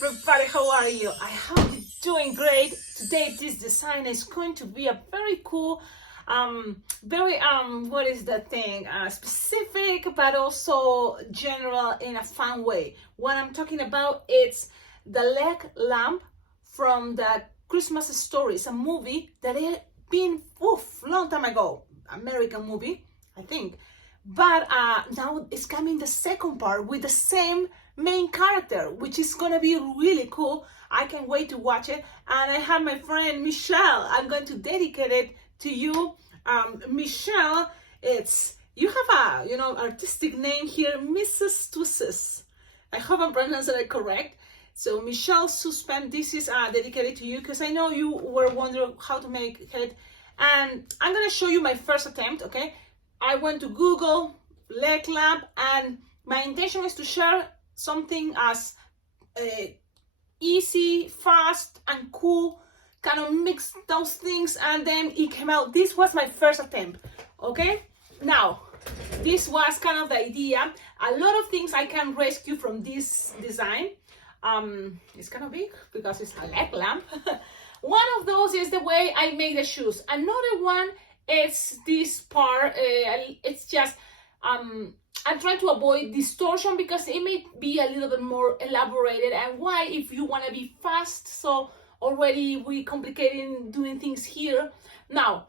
everybody, how are you? I hope you're doing great. Today this design is going to be a very cool, what is the thing, specific but also general in a fun way. What I'm talking about is the leg lamp from the Christmas Story. It's a movie that had been long time ago, American movie, I think. But now it's coming the second part with the same main character, which is gonna be really cool. I can't wait to watch it. And I have my friend Michelle. I'm going to dedicate it to you. Michelle, you have a artistic name here, Mrs. Twisses. I hope I'm pronouncing it correct. So Michelle Suspend, this is dedicated to you because I know you were wondering how to make it. And I'm gonna show you my first attempt, okay? I went to Google leg lamp, and my intention is to share something as easy, fast, and cool, kind of mix those things, and then it came out. This was my first attempt, okay? Now, this was kind of the idea. A lot of things I can rescue from this design. It's kind of big because it's a leg lamp. One of those is the way I made the shoes. Another one is this part. It's just I'm trying to avoid distortion because it may be a little bit more elaborated. And why, if you want to be fast, so already we complicating doing things here. Now,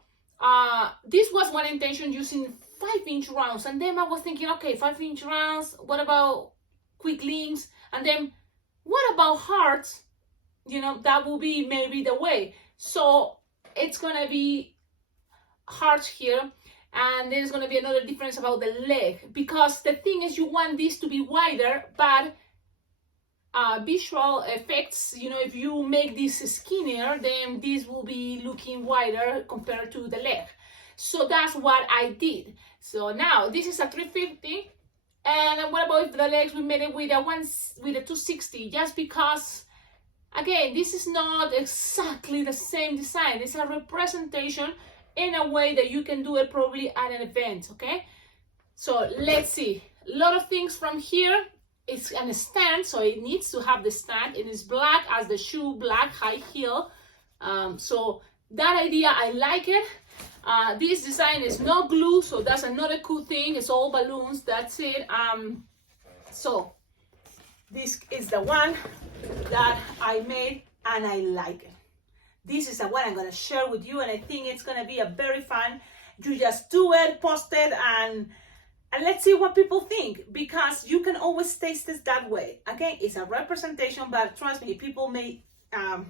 this was one intention, using 5-inch rounds, and then I was thinking, okay, 5-inch rounds, what about quick links, and then what about hearts? That will be maybe the way. So it's gonna be hearts here, and there's going to be another difference about the leg, because the thing is, you want this to be wider, but visual effects, if you make this skinnier, then this will be looking wider compared to the leg. So that's what I did. So now this is a 350, and what about if the legs, we made it with a 260, just because, again, this is not exactly the same design. It's a representation in a way that you can do it probably at an event, okay? So let's see. A lot of things from here. It's an stand, so it needs to have the stand. It is black as the shoe, black high heel. So that idea, I like it. This design is no glue, so that's another cool thing. It's all balloons, that's it. So this is the one that I made, and I like it. This is the one I'm going to share with you, and I think it's going to be a very fun. You just do it, post it, and let's see what people think, because you can always taste it that way. Okay, it's a representation, but trust me, people may, have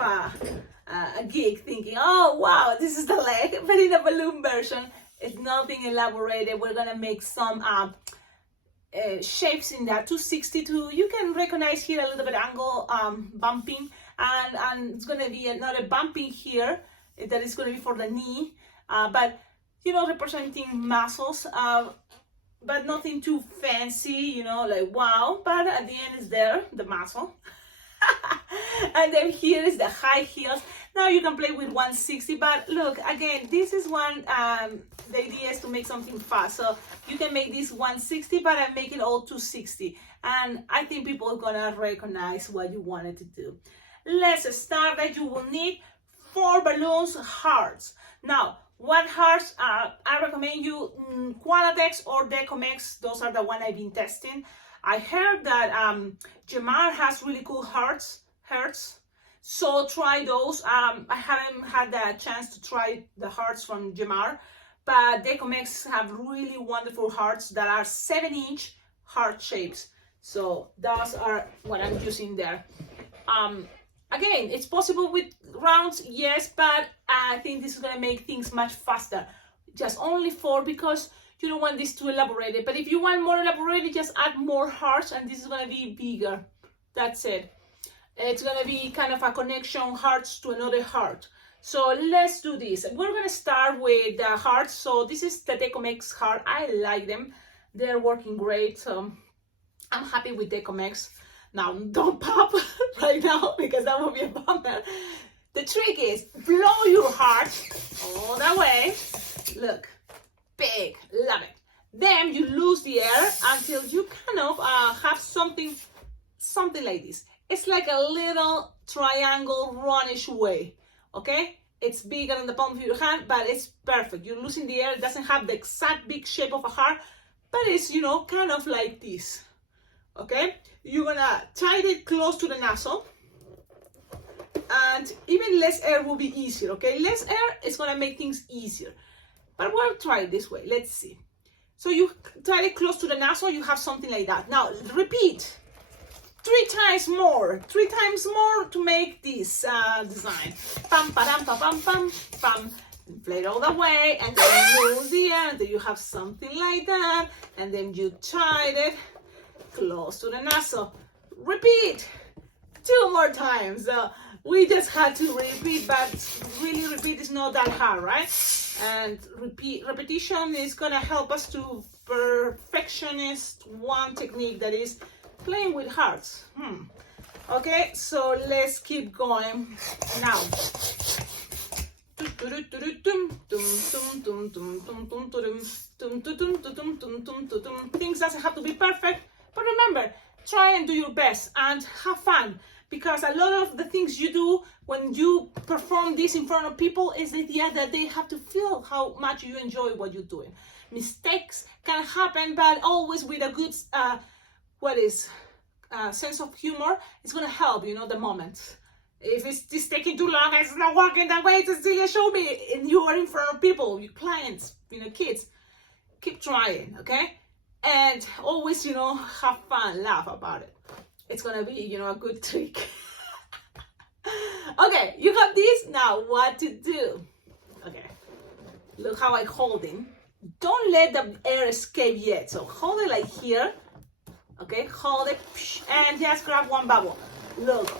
a gig thinking, oh wow, this is the leg, but in a balloon version, it's nothing elaborated. We're going to make some shapes in that 262. You can recognize here a little bit angle bumping. And it's going to be another bumping here that is going to be for the knee, but representing muscles, but nothing too fancy, like wow, but at the end is there, the muscle. And then here is the high heels. Now you can play with 160, but look, again, this is one, the idea is to make something fast, so you can make this 160, but I make it all 260, and I think people are gonna recognize what you wanted to do. Let's start. That you will need 4 balloons, hearts. Now, what hearts? I recommend you Qualatex or Decomex. Those are the one I've been testing. I heard that Jamar has really cool hearts, so try those. I haven't had the chance to try the hearts from Jamar, but Decomex have really wonderful hearts that are 7-inch heart shapes. So those are what I'm using there. Again, it's possible with rounds, yes, but I think this is going to make things much faster. Just only 4 because you don't want this too elaborated. But if you want more elaborated, just add more hearts, and this is going to be bigger. That's it. It's going to be kind of a connection, hearts to another heart. So let's do this. We're going to start with the hearts. So this is the Decomex heart. I like them. They're working great. So I'm happy with Decomex. Now, don't pop right now because that will be a bummer. The trick is blow your heart all the way. Look, big, love it. Then you lose the air until you kind of have something something like this. It's like a little triangle roundish way, okay? It's bigger than the palm of your hand, but it's perfect. You're losing the air. It doesn't have the exact big shape of a heart, but it's, you know, kind of like this, okay? You're gonna tie it close to the nozzle, and even less air will be easier, okay? Less air is gonna make things easier, but we'll try it this way. Let's see. So you tie it close to the nozzle, you have something like that. Now repeat 3 times more to make this design. Pam, padam, pam, pam, pam, pam. Inflate all the way, and then lose the air until you have something like that, and then you tie it close to the nozzle. Repeat 2 more times. We just had to repeat, but really repeat is not that hard, right? And repetition is gonna help us to perfectionist one technique, that is playing with hearts. Okay, so let's keep going now. Things doesn't have to be perfect, but remember, try and do your best and have fun, because a lot of the things you do when you perform this in front of people is the idea that they have to feel how much you enjoy what you're doing. Mistakes can happen, but always with a good sense of humor. It's gonna help, you know, the moment. If it's taking too long, it's not working that way, Cecilia, show me, and you are in front of people, your clients, you know, kids, keep trying, okay? And always, you know, have fun, laugh about it. It's gonna be, you know, a good trick. Okay, you have this. Now what to do? Okay, look how I hold it. Don't let the air escape yet. So hold it like here. Okay, hold it and just grab one bubble. Look.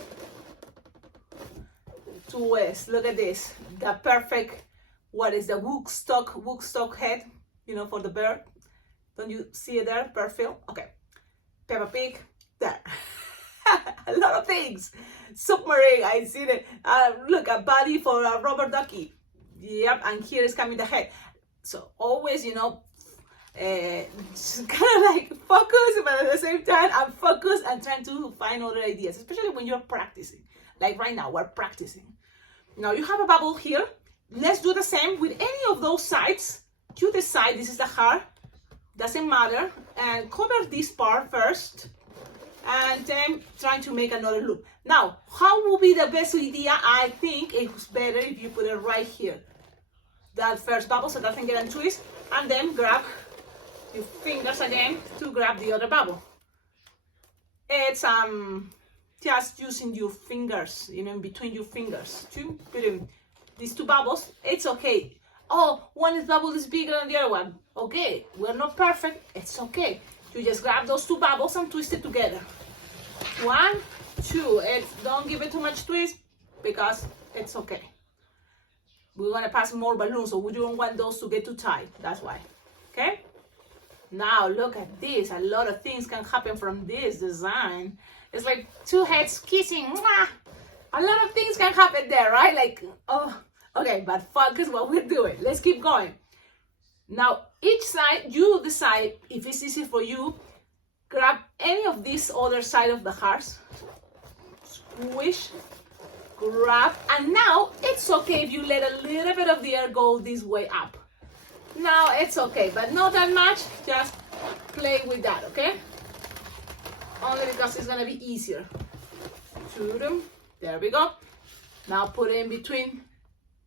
Twist. Look at this. The perfect, what is the Woodstock head, you know, for the bird. Don't you see it there? Perfect. Okay. Peppa Pig. There. A lot of things. Submarine. I see it. Look, a body for a rubber ducky. Yep. And here is coming the head. So always, you know, just kind of like focus, but at the same time, I'm focused and trying to find other ideas, especially when you're practicing. Like right now, we're practicing. Now you have a bubble here. Let's do the same with any of those sides. You decide, this is the heart. Doesn't matter. And cover this part first. And then trying to make another loop. Now, how would be the best idea? I think it was better if you put it right here. That first bubble so it doesn't get into twist. And then grab your fingers again to grab the other bubble. It's just using your fingers, you know, in between your fingers. These 2 bubbles, it's okay. Oh, one bubble is bigger than the other one. Okay, we're not perfect, it's okay. You just grab those 2 bubbles and twist it together. 1, 2, don't give it too much twist because it's okay. We want to pass more balloons, so we don't want those to get too tight, that's why, okay? Now look at this, a lot of things can happen from this design. It's like 2 heads kissing. Mwah! A lot of things can happen there, right? Like, oh, okay, but focus what we're doing. Let's keep going. Now, each side, you decide if it's easy for you. Grab any of this other side of the hearts. Squish, grab, and now it's okay if you let a little bit of the air go this way up. Now it's okay, but not that much. Just play with that, okay? Only because it's gonna be easier. There we go. Now put it in between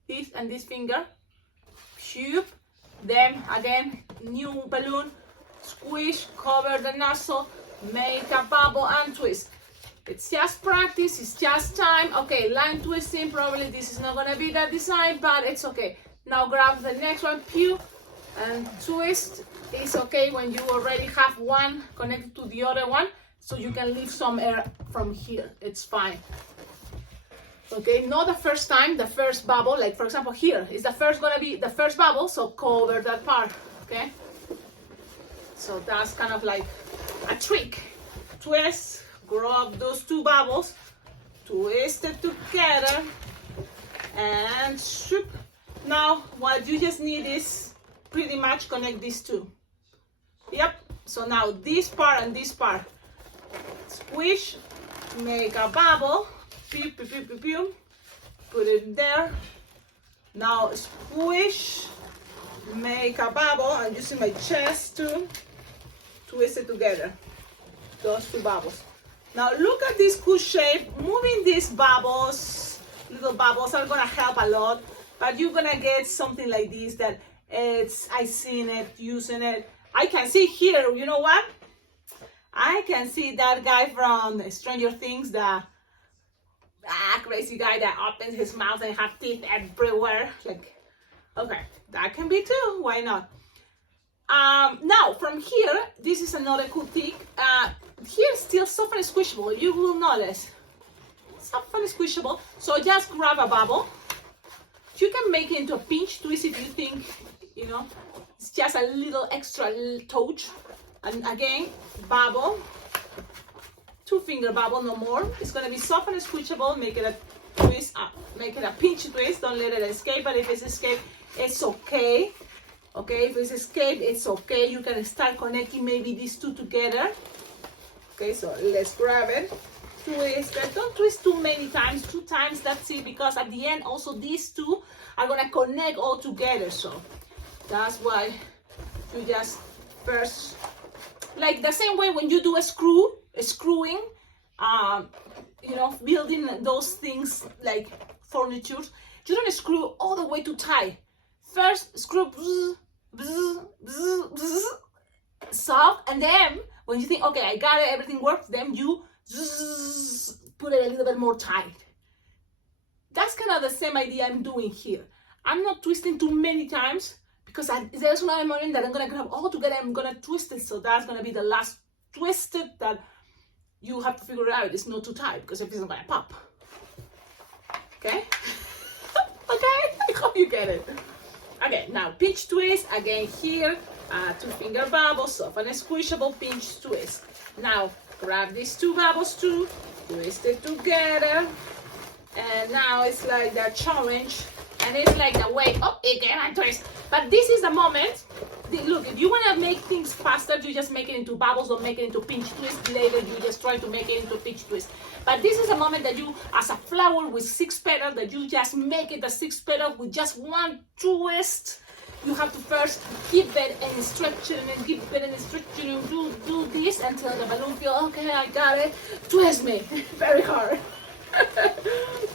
this and this finger. Then again, new balloon. Squish, cover the nozzle, make a bubble and twist. It's just practice, it's just time. Okay, line twisting, probably this is not gonna be that design, but it's okay. Now grab the next one, and twist. It's okay when you already have one connected to the other one, so you can leave some air from here. It's fine. Okay, not the first time, the first bubble, like for example here is the first gonna be the first bubble, so cover that part, okay? So that's kind of like a trick. Twist, grab those 2 bubbles, twist it together, and shoop. Now what you just need is pretty much connect these 2. Yep, so now this part and this part. Squish, make a bubble, pew, pew, pew, pew, pew. Put it there. Now squish, make a bubble. I'm using my chest to twist it together, those two bubbles. Now look at this cool shape. Moving these bubbles, little bubbles, are gonna help a lot, but you're gonna get something like this that I seen it, using it. I can see here, you know what? I can see that guy from Stranger Things, the crazy guy that opens his mouth and have teeth everywhere. Like, okay, that can be too, why not? Now from here, this is another cool thing. Here still soft and squishable, you will notice. Soft and squishable. So just grab a bubble. You can make it into a pinch twist if you think, you know, it's just a little extra touch. And again, bubble, 2-finger bubble, no more. It's gonna be soft and squishable. Make it a twist up, make it a pinch twist. Don't let it escape, but if it's escaped, it's okay. Okay, if it's escaped, it's okay. You can start connecting maybe these two together. Okay, so let's grab it. Twist it. Don't twist too many times. 2 times, that's it, because at the end also these two are gonna connect all together. So that's why you just first, like the same way when you do a screwing, you know, building those things like furniture, you don't screw all the way too tight. First screw, bzz, bzz, bzz, bzz, soft, and then when you think, okay, I got it, everything works, then you zzz, put it a little bit more tight. That's kind of the same idea I'm doing here. I'm not twisting too many times, because there's another moment that I'm gonna grab all together, I'm gonna twist it, so that's gonna be the last twisted that you have to figure out it's not too tight, because if it's not gonna pop. Okay? Okay, I hope you get it. Okay, now pinch twist, again here, 2-finger bubbles, soft and squishable pinch twist. Now grab these 2 bubbles too, twist it together, and now it's like that challenge. And it's like the way, oh, it came twist. But this is the moment. Look, if you want to make things faster, you just make it into bubbles or make it into pinch twist. Later, you just try to make it into pinch twist. But this is a moment that you, as a flower with 6 petals, that you just make it a 6 petal with just 1 twist. You have to first keep it and stretch it and keep it and stretch it and do this until the balloon feels, okay, I got it. Twist me very hard.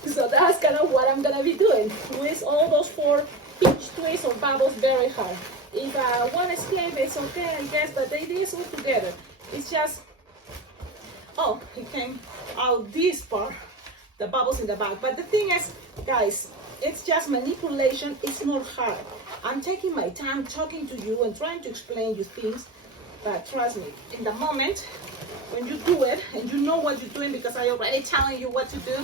So that's kind of what I'm gonna be doing. Twist all those 4 pinch twists or bubbles very hard. If one escape, it's okay, I guess, but they did all together. It's just, oh, it came out this part, the bubbles in the back. But the thing is, guys, it's just manipulation. It's not hard. I'm taking my time talking to you and trying to explain you things, but trust me, in the moment when you do it and you know what you're doing, because I already telling you what to do,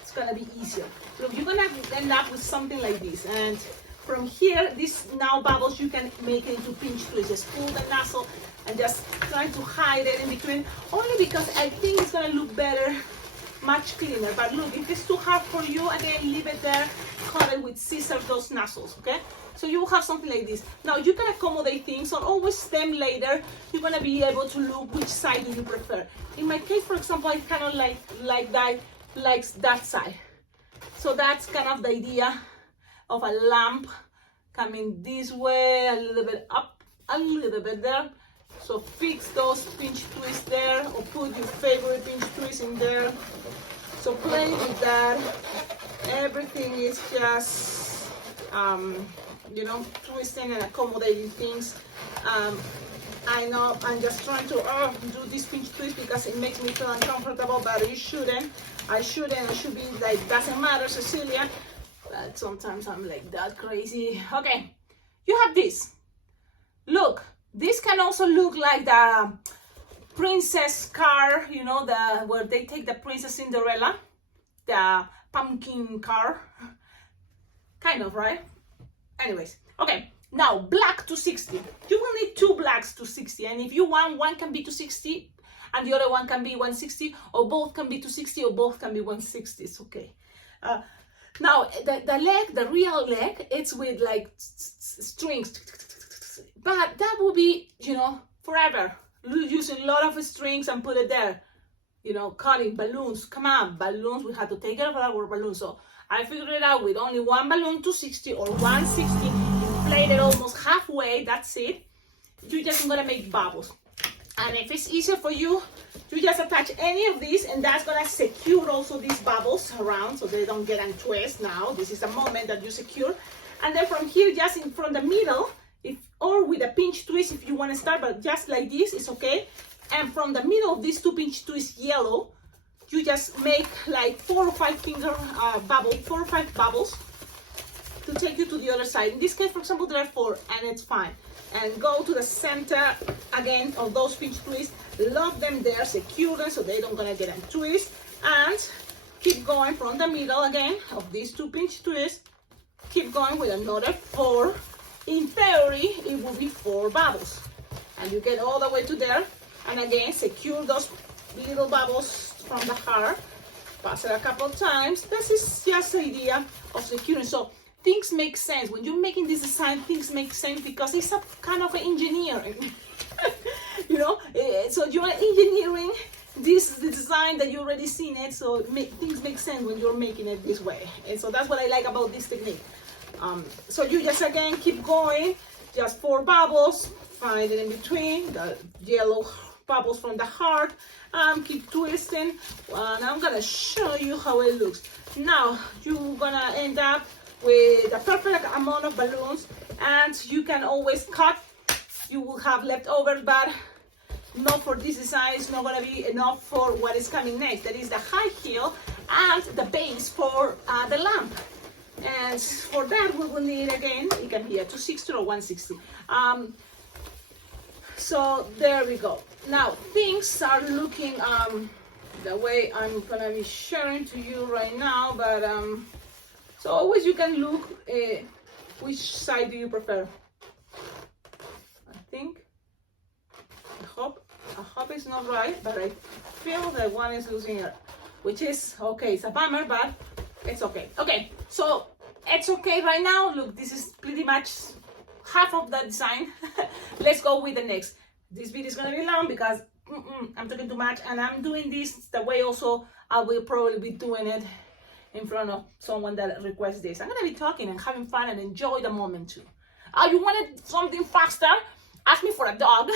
it's gonna be easier. Look, you're gonna end up with something like this, and from here, these now bubbles, you can make it into pinch twist. Just pull the nozzle and just try to hide it in between, only because I think it's gonna look better, much cleaner. But look, if it's too hard for you, again, leave it there, cut it with scissors, those nozzles, okay? So you will have something like this. Now you can accommodate things, or always stem later. You're gonna be able to look which side do you prefer. In my case, for example, I kind of like that side. So that's kind of the idea of a lamp coming this way, a little bit up, a little bit there. So fix those pinch twists there, or put your favorite pinch twist in there. So play with that. Everything is just, you know, twisting and accommodating things. I know I'm just trying to do this pinch twist because it makes me feel uncomfortable, but you shouldn't. I should be like, doesn't matter, Cecilia. But sometimes I'm like that crazy. Okay, you have this. Look, this can also look like the princess car, you know, where they take the Princess Cinderella, the pumpkin car. Kind of, right? Anyways, okay, now black to 60. You will need 2 blacks to 60, and if you want, one can be to 60 and the other one can be 160, or both can be 260, or both can be 160. It's okay. Now the leg, the real leg, it's with like strings, but that will be, you know, forever, using a lot of strings and put it there. you know, cutting balloons. Come on, balloons, we have to take care of our balloons. So I figured it out with only one balloon, 260 or 160, inflate it almost halfway, that's it. You're just gonna make bubbles. And if it's easier for you, you just attach any of these, and that's gonna secure also these bubbles around so they don't get untwist. Now this is the moment that you secure. And then from here, just from the middle, or with a pinch twist if you want to start, but just like this is okay. And from the middle of these two pinch twists yellow, you just make like 4 or 5 finger bubbles, 4 or 5 bubbles to take you to the other side. In this case, for example, there are 4, and it's fine. And go to the center again of those pinch twists, lock them there, secure them so they don't gonna get a twist, and keep going from the middle again of these 2 pinch twists. Keep going with another 4. In theory, it will be 4 bubbles, and you get all the way to there. And again, secure those little bubbles from the heart. Pass it a couple times. This is just the idea of securing. So things make sense when you're making this design. Things make sense because it's a kind of engineering. You know, so you are engineering this design that you already seen it. So things make sense when you're making it this way. And so that's what I like about this technique. So you just again keep going, just 4 bubbles, find it in between, the yellow bubbles from the heart, keep twisting, and I'm gonna show you how it looks. Now you're gonna end up with a perfect amount of balloons, and you can always cut. You will have leftovers, but not for this design. It's not gonna be enough for what is coming next. That is the high heel and the base for the lamp. And for that we will need, again, it can be a 260 or 160. So there we go. Now things are looking the way I'm gonna be sharing to you right now, but so always you can look which side do you prefer. I think I hope it's not right, but I feel that one is losing it, which is okay. It's a bummer, but it's okay. Okay, so it's okay right now. Look, this is pretty much half of the design. Let's go with the next. This video is gonna be long because I'm talking too much, and I'm doing this the way also I will probably be doing it in front of someone that requests this. I'm gonna be talking and having fun and enjoy the moment too. You wanted something faster? Ask me for a dog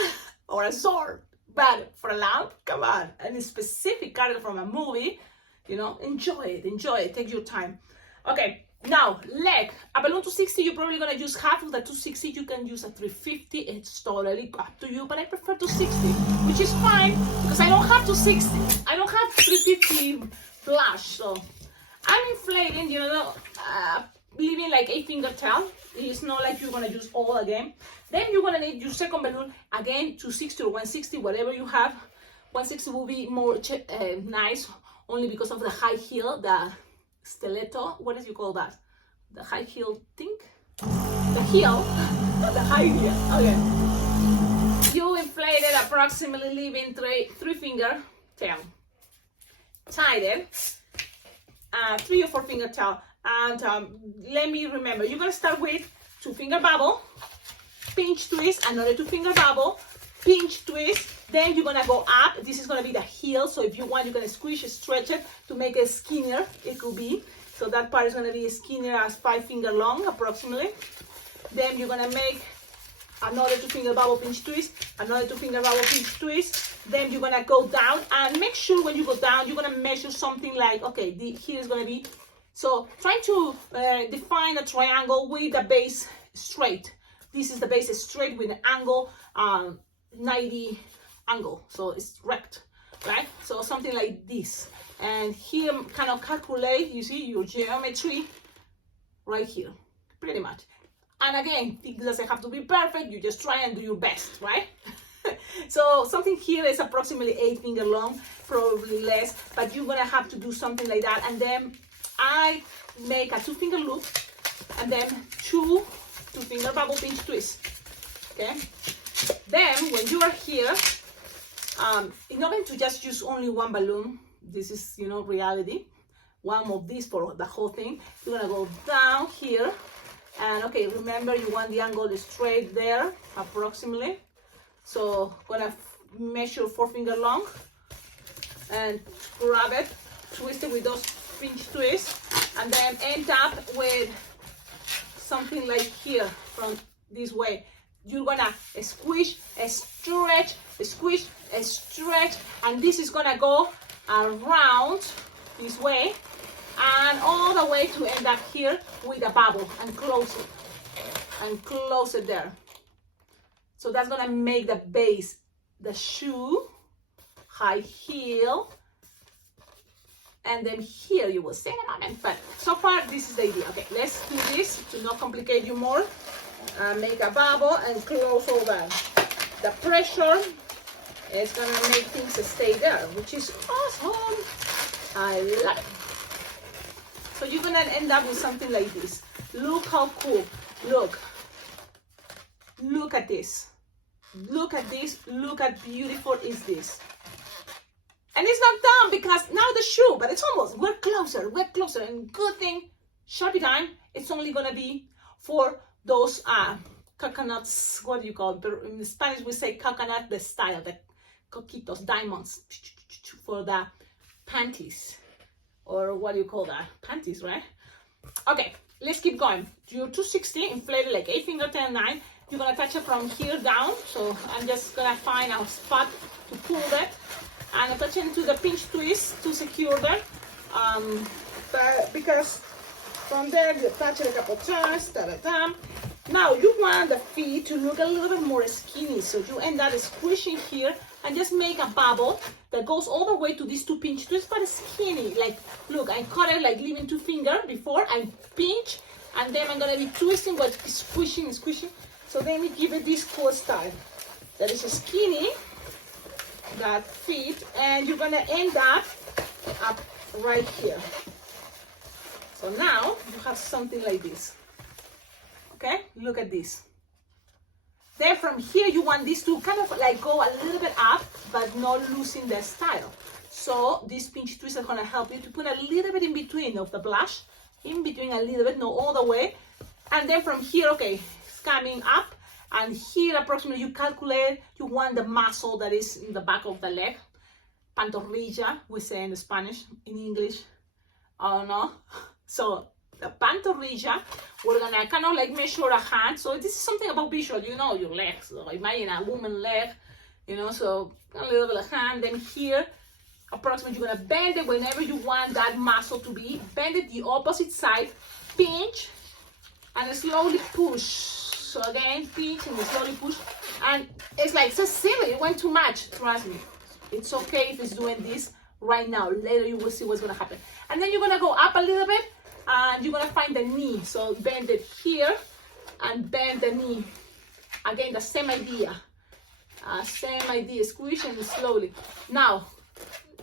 or a sword, but for a lamp, come on. And a specific character from a movie, you know, enjoy it, take your time. Okay, now leg, a balloon 260, you're probably gonna use half of the 260. You can use a 350, it's totally up to you, but I prefer 260, which is fine because I don't have 260. I don't have 350 flash, so I'm inflating, you know, leaving like 8-finger tail. It's not like you're gonna use all again. Then you're gonna need your second balloon, again, 260 or 160, whatever you have. 160 will be more nice, only because of the high heel, the stiletto, what do you call that? The high heel thing? The heel, the high heel, okay. You inflate it approximately, leaving 3-finger tail. Tied it, 3 or 4-finger tail. And let me remember, you're gonna start with 2-finger bubble, pinch twist, another 2-finger bubble, pinch twist. Then you're gonna go up. This is gonna be the heel, so if you want, you can squish it, stretch it to make it skinnier. It could be. So that part is gonna be skinnier as 5-finger long, approximately. Then you're gonna make another 2-finger bubble pinch twist, another 2-finger bubble pinch twist. Then you're gonna go down, and make sure when you go down, you're gonna measure something like, okay, here is gonna be. So trying to define a triangle with the base straight. This is the base straight with an angle, 90 angle, so it's rect, right? So something like this. And here, kind of calculate, you see, your geometry right here, pretty much. And again, it doesn't have to be perfect, you just try and do your best, right? So something here is approximately 8-finger long, probably less, but you're gonna have to do something like that. And then I make a 2-finger loop, and then 2 2-finger bubble pinch twist, okay? Then when you are here, in order to just use only one balloon, this is, you know, reality, one of these for the whole thing, you're gonna go down here, and okay, remember you want the angle straight there, approximately. So gonna measure 4-finger long, and grab it, twist it with those pinch twists, and then end up with something like here from this way. You're gonna squish, stretch, squish, stretch, and this is gonna go around this way and all the way to end up here with a bubble and close it there. So that's gonna make the base, the shoe, high heel, and then here you will sing a moment. But so far this is the idea. Okay, let's do this to not complicate you more. Make a bubble and close all that. The pressure is gonna make things stay there, which is awesome. I love it. So you're gonna end up with something like this. Look how cool. Look at this. Look at this. Look at beautiful is this. And it's not done because now the shoe, but it's almost, we're closer. And good thing, Sharpie time, it's only gonna be for those coconuts, what do you call it? In Spanish we say coconut, the style, the coquitos, diamonds, for the panties, or what do you call that? Panties, right? Okay, let's keep going. You're 260, inflated like 8 finger, 10, 9. You're gonna touch it from here down. So I'm just gonna find a spot to pull that, and attach it into the pinch twist to secure that. But because from there you touch it a couple times, Now you want the feet to look a little bit more skinny, so you end up squishing here and just make a bubble that goes all the way to these 2 pinch twists, but skinny. Like, look, I cut it like leaving 2 fingers before I pinch, and then I'm gonna be twisting, but squishing. So then we give it this cool style that is skinny, that feet, and you're gonna end up right here. So now you have something like this. Okay, look at this. Then from here you want this to kind of like go a little bit up, but not losing the style. So these pinch twists are gonna help you to put a little bit in between of the blush, in between a little bit, not all the way. And then from here, okay, it's coming up, and here approximately you calculate, you want the muscle that is in the back of the leg, pantorrilla, we say in Spanish, in English, I don't know. So the pantorrilla, we're gonna kind of like measure a hand. So this is something about visual, you know, your legs. So imagine a woman leg, you know, so a little bit of hand. Then here, approximately, you're gonna bend it whenever you want that muscle to be. Bend it the opposite side, pinch, and slowly push. So again, pinch and slowly push. And it's like, Cecilia, it went too much. Trust me, it's okay if it's doing this right now. Later you will see what's gonna happen. And then you're gonna go up a little bit, and you're gonna find the knee. So bend it here and bend the knee. Again, the same idea. Squish and slowly. Now,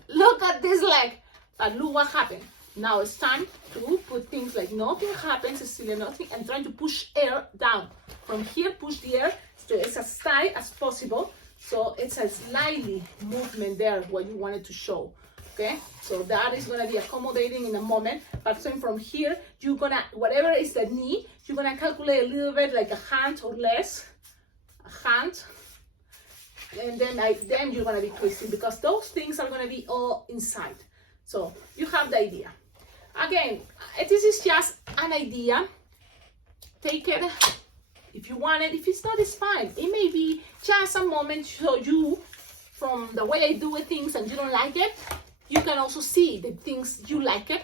look at this leg. And look what happened. Now it's time to put things like nothing happens, Cecilia, nothing, and trying to push air down. From here, push the air so it's as tight as possible. So it's a slightly movement there, what you wanted to show. Okay, so that is gonna be accommodating in a moment. But so from here, you're gonna, whatever is the knee, you're gonna calculate a little bit like a hand or less, a hand. And then you're gonna be twisting, because those things are gonna be all inside. So you have the idea. Again, this is just an idea. Take it if you want it. If it's not, it's fine. It may be just a moment so you, from the way I do things and you don't like it, you can also see the things you like it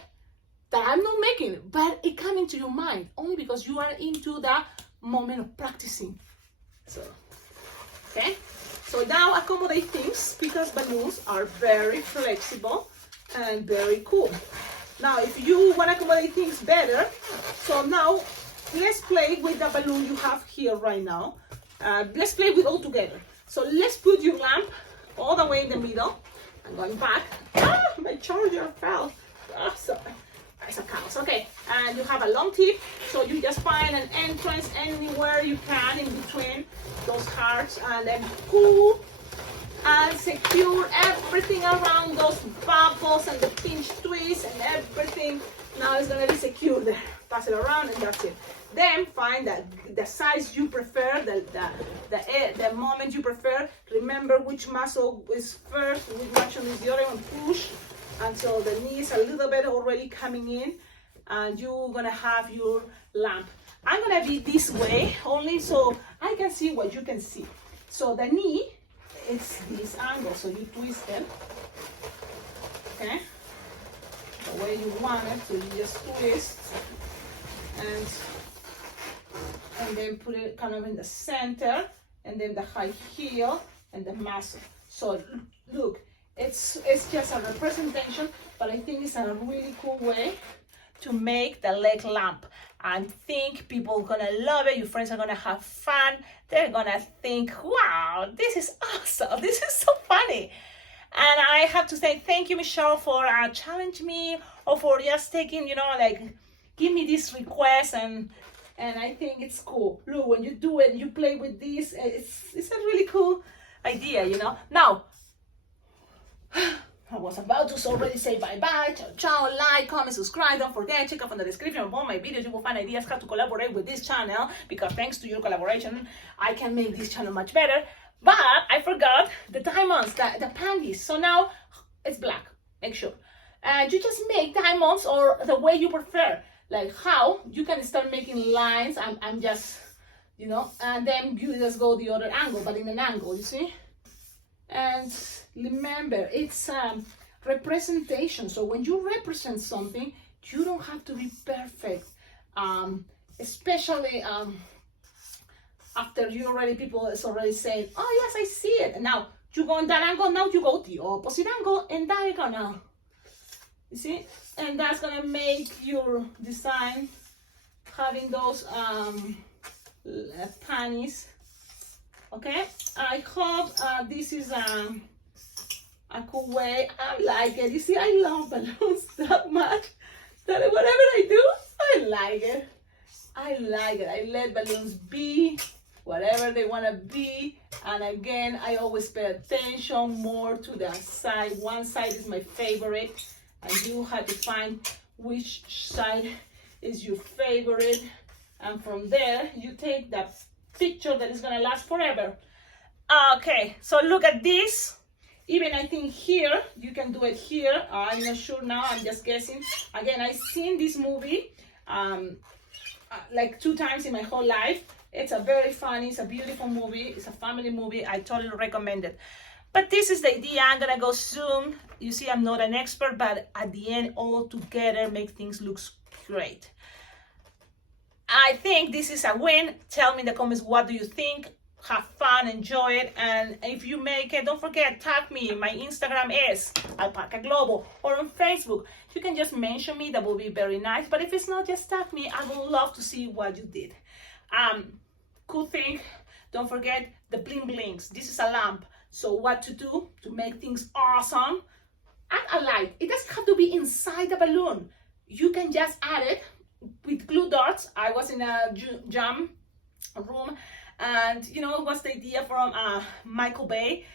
that I'm not making, but it comes into your mind only because you are into the moment of practicing. So, okay. So now accommodate things, because balloons are very flexible and very cool. Now, if you want to accommodate things better, so now let's play with the balloon you have here right now. Let's play with all together. So let's put your lamp all the way in the middle. I'm going back. My charger fell. So it's a chaos. Okay, and you have a long tip, so you just find an entrance anywhere you can in between those hearts, and then pull and secure everything around those bubbles and the pinch twist and everything. Now it's gonna be secure there. Pass it around and that's it. Then find the size you prefer, the moment you prefer. Remember which muscle is first, which muscle is the other one. Push until the knee is a little bit already coming in, and you're gonna have your lamp. I'm gonna be this way only so I can see what you can see. So the knee is this angle, so you twist it, okay? The way you want it, so you just twist and then put it kind of in the center, and then the high heel and the muscle. So look, it's just a representation, but I think it's a really cool way to make the leg lamp. And think people are gonna love it, your friends are gonna have fun, they're gonna think, wow, this is awesome, this is so funny. And I have to say thank you, Michelle, for challenging me, or for just taking, you know, like, give me this request, and I think it's cool. Look, when you do it, you play with this, it's a really cool idea, you know. Now, I was about to already say bye-bye, ciao, ciao, like, comment, subscribe, don't forget, check out in the description of all my videos, you will find ideas how to collaborate with this channel, because thanks to your collaboration, I can make this channel much better. But I forgot the diamonds, the panties, so now it's black, make sure. And you just make diamonds or the way you prefer, like how you can start making lines, I'm just, you know, and then you just go the other angle, but in an angle, you see? And remember, it's representation. So when you represent something, you don't have to be perfect, especially after you already, people is already saying, oh yes, I see it. And now you go in that angle, now you go the opposite angle and diagonal. You see? And that's gonna make your design having those panties. Okay, I hope this is a cool way. I like it. You see, I love balloons that much that whatever I do, I like it. I like it. I let balloons be whatever they want to be. And again, I always pay attention more to the side. One side is my favorite, and you have to find which side is your favorite. And from there, you take that picture that is gonna last forever. Okay, so look at this. Even I think here, you can do it here. I'm not sure now, I'm just guessing. Again, I've seen this movie like 2 times in my whole life. It's a very funny, it's a beautiful movie, it's a family movie, I totally recommend it. But this is the idea, I'm gonna go soon. You see, I'm not an expert, but at the end, all together make things look great. I think this is a win. Tell me in the comments, what do you think? Have fun, enjoy it, and if you make it, don't forget, tag me. My Instagram is Alpacaglobo, or on Facebook. You can just mention me, that will be very nice, but if it's not, just tag me. I would love to see what you did. Cool thing, don't forget the bling blings. This is a lamp, so what to do to make things awesome? Add a light. It doesn't have to be inside the balloon. You can just add it with glue dots. I was in a jam room, and you know what's the idea from Michael Bay?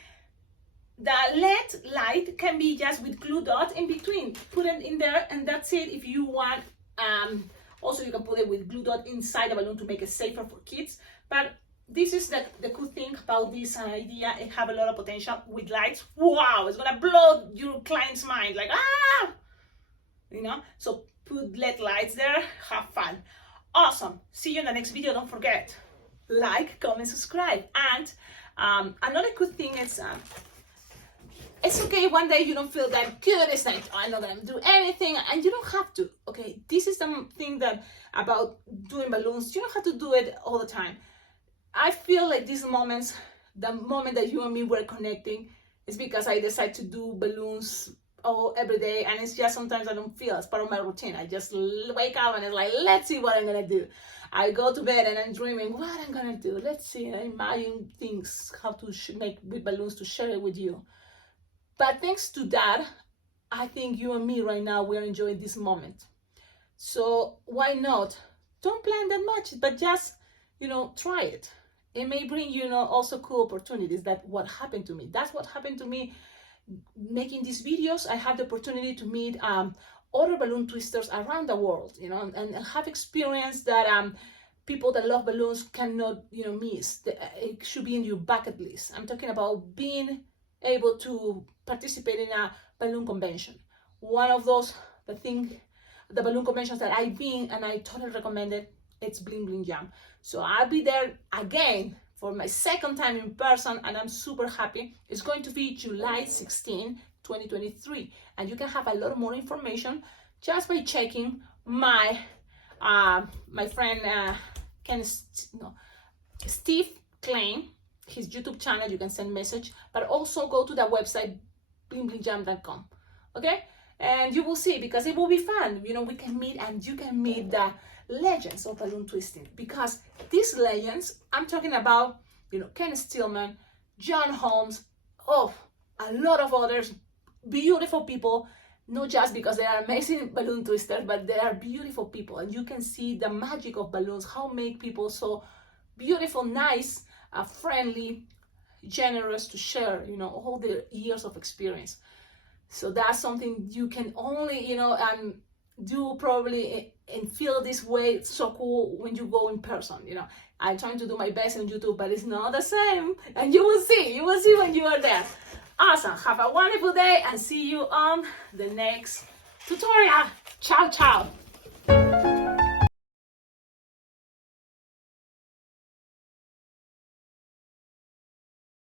The LED light can be just with glue dots in between. Put it in there, and that's it. If you want, also you can put it with glue dot inside the balloon to make it safer for kids. But this is the cool thing about this idea. It have a lot of potential with lights. Wow, it's gonna blow your client's mind, like you know. So put LED lights there, have fun. Awesome. See you in the next video. Don't forget, like, comment, subscribe. And another good thing is it's okay one day you don't feel that good. It's like, oh, I'm not gonna do anything, and you don't have to. Okay, this is the thing that about doing balloons. You don't have to do it all the time. I feel like these moments, the moment that you and me were connecting, is because I decided to do balloons every day, and it's just sometimes I don't feel, it's part of my routine. I just wake up and it's like, let's see what I'm gonna do. I go to bed and I'm dreaming what I'm gonna do. Let's see, I imagine things, how to make with balloons to share it with you. But thanks to that, I think you and me right now, we're enjoying this moment. So why not? Don't plan that much, but just, you know, try it. It may bring you, also cool opportunities. That's what happened to me. That's what happened to me making these videos. I have the opportunity to meet other balloon twisters around the world, and have experience that people that love balloons cannot, miss. It should be in your bucket list. I'm talking about being able to participate in a balloon convention. One of those, the balloon conventions that I've been and I totally recommend it, it's Bling Bling Jam. So I'll be there again for my second time in person, and I'm super happy. It's going to be July 16, 2023, and you can have a lot more information just by checking my friend Steve Klein, his YouTube channel. You can send message, but also go to the website blingblingjam.com. Okay, and you will see, because it will be fun. We can meet, and you can meet the legends of balloon twisting, because these legends, I'm talking about, Ken Stillman, John Holmes, a lot of others, beautiful people, not just because they are amazing balloon twisters, but they are beautiful people, and you can see the magic of balloons, how make people so beautiful, nice, friendly, generous to share, all their years of experience. So that's something you can only, do probably and feel this way so cool when you go in person. I'm trying to do my best on YouTube, but it's not the same, and you will see when you are there. Awesome. Have a wonderful day, and see you on the next tutorial. Ciao, ciao.